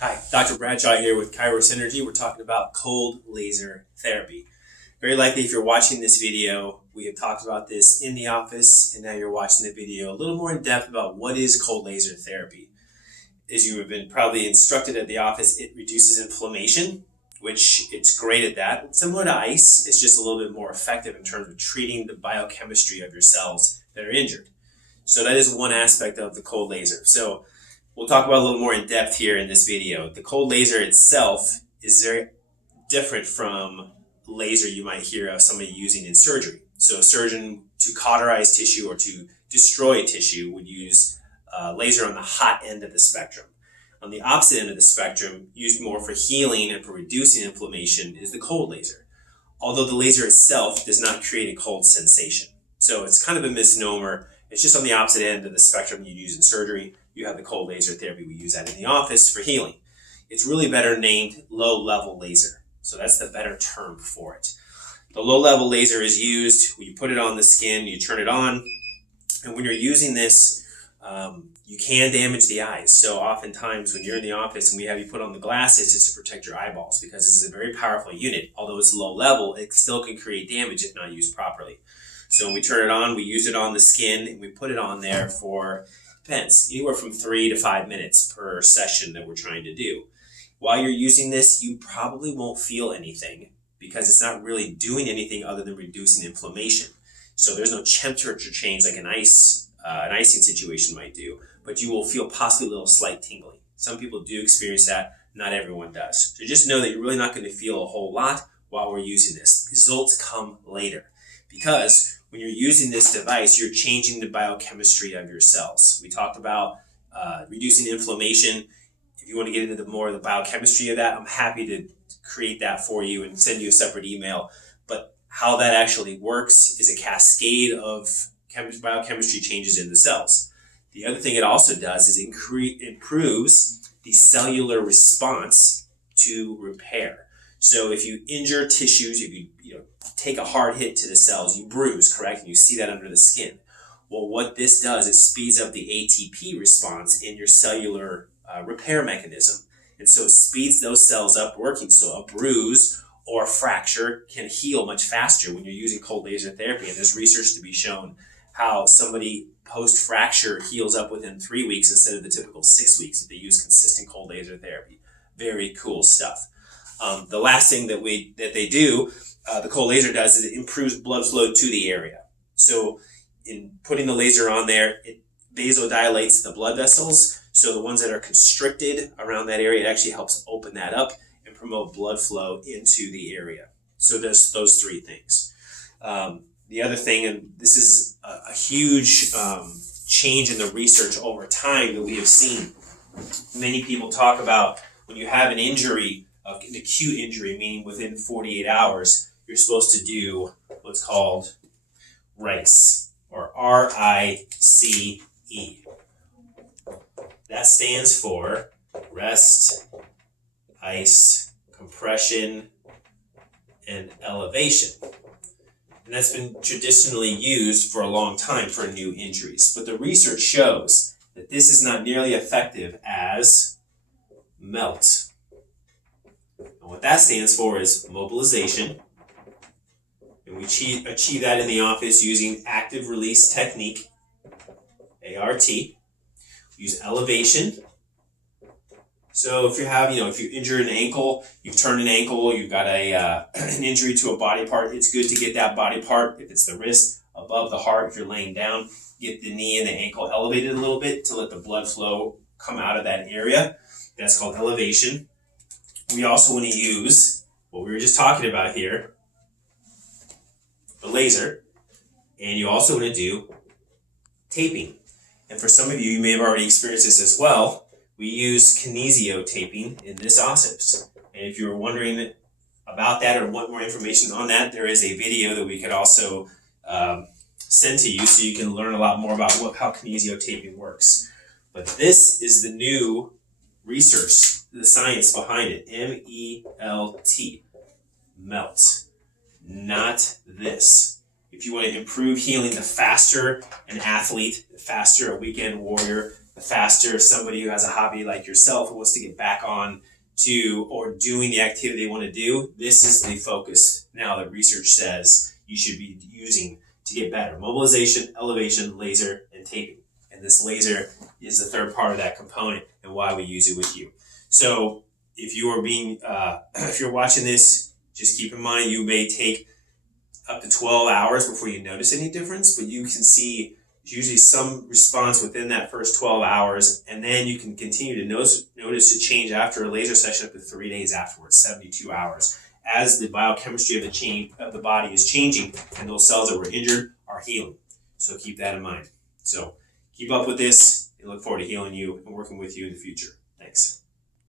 Hi, Dr. Bradshaw here with Chirocynergy. We're talking about cold laser therapy. Very likely if you're watching this video, we have talked about this in the office, and now you're watching the video a little more in depth about what is cold laser therapy. As you have been probably instructed at the office, it reduces inflammation, which it's great at that. Similar to ice, it's just a little bit more effective in terms of treating the biochemistry of your cells that are injured. So that is one aspect of the cold laser. So we'll talk about a little more in depth here in this video. The cold laser itself is very different from laser you might hear of somebody using in surgery. So a surgeon, to cauterize tissue or to destroy tissue, would use laser on the hot end of the spectrum. On the opposite end of the spectrum, used more for healing and for reducing inflammation, is the cold laser. Although the laser itself does not create a cold sensation. So it's kind of a misnomer. It's just on the opposite end of the spectrum you use in surgery. You have the cold laser therapy. We use that in the office for healing. It's really better named low-level laser. So that's the better term for it. The low-level laser is used when you put it on the skin, you turn it on, and when you're using this, you can damage the eyes. So oftentimes when you're in the office and we have you put on the glasses, it's to protect your eyeballs because this is a very powerful unit. Although it's low level, it still can create damage if not used properly. So when we turn it on, we use it on the skin and we put it on there for, depends, anywhere from 3 to 5 minutes per session that we're trying to do. While you're using this, you probably won't feel anything because it's not really doing anything other than reducing inflammation. So there's no temperature change like an icing situation might do, but you will feel possibly a little slight tingling. Some people do experience that, not everyone does. So just know that you're really not going to feel a whole lot while we're using this. The results come later because when you're using this device, you're changing the biochemistry of your cells. We talked about reducing inflammation. If you want to get into more of the biochemistry of that, I'm happy to create that for you and send you a separate email. But how that actually works is a cascade of biochemistry changes in the cells. The other thing it also does is improves the cellular response to repair. So if you injure tissues, if you take a hard hit to the cells, you bruise, correct? And you see that under the skin. Well, what this does is speeds up the ATP response in your cellular repair mechanism. And so it speeds those cells up working. So a bruise or a fracture can heal much faster when you're using cold laser therapy. And there's research to be shown how somebody post-fracture heals up within 3 weeks instead of the typical 6 weeks if they use consistent cold laser therapy. Very cool stuff. The last thing that they do, the cold laser does, is it improves blood flow to the area. So in putting the laser on there, it vasodilates the blood vessels. So the ones that are constricted around that area, it actually helps open that up and promote blood flow into the area. So it does those three things. The other thing, and this is a huge change in the research over time that we have seen. Many people talk about when you have an injury, an acute injury, meaning within 48 hours, you're supposed to do what's called RICE, or RICE. That stands for rest, ice, compression, and elevation. And that's been traditionally used for a long time for new injuries. But the research shows that this is not nearly effective as MELT. And what that stands for is mobilization. And we achieve that in the office using active release technique, A.R.T. We use elevation. So if you have, if you injure an ankle, you've turned an ankle, you've got an injury to a body part, it's good to get that body part, if it's the wrist, above the heart. If you're laying down, get the knee and the ankle elevated a little bit to let the blood flow come out of that area. That's called elevation. We also want to use what we were just talking about here, the laser, and you also want to do taping. And for some of you, you may have already experienced this as well. We use kinesio taping in this OSIPS. And if you're wondering about that or want more information on that, there is a video that we could also send to you so you can learn a lot more about how kinesio taping works. But this is the new research, the science behind it, MELT, MELT, not this. If you want to improve healing, the faster an athlete, the faster a weekend warrior, the faster somebody who has a hobby like yourself who wants to get back on to or doing the activity they want to do, this is the focus now that research says you should be using to get better. Mobilization, elevation, laser, and taping. And this laser is the third part of that component and why we use it with you. So if you are if you're watching this, just keep in mind you may take up to 12 hours before you notice any difference, but you can see usually some response within that first 12 hours, and then you can continue to notice a change after a laser session up to 3 days afterwards, 72 hours, as the biochemistry of the body is changing and those cells that were injured are healing. So keep that in mind. So keep up with this and look forward to healing you and working with you in the future. Thanks.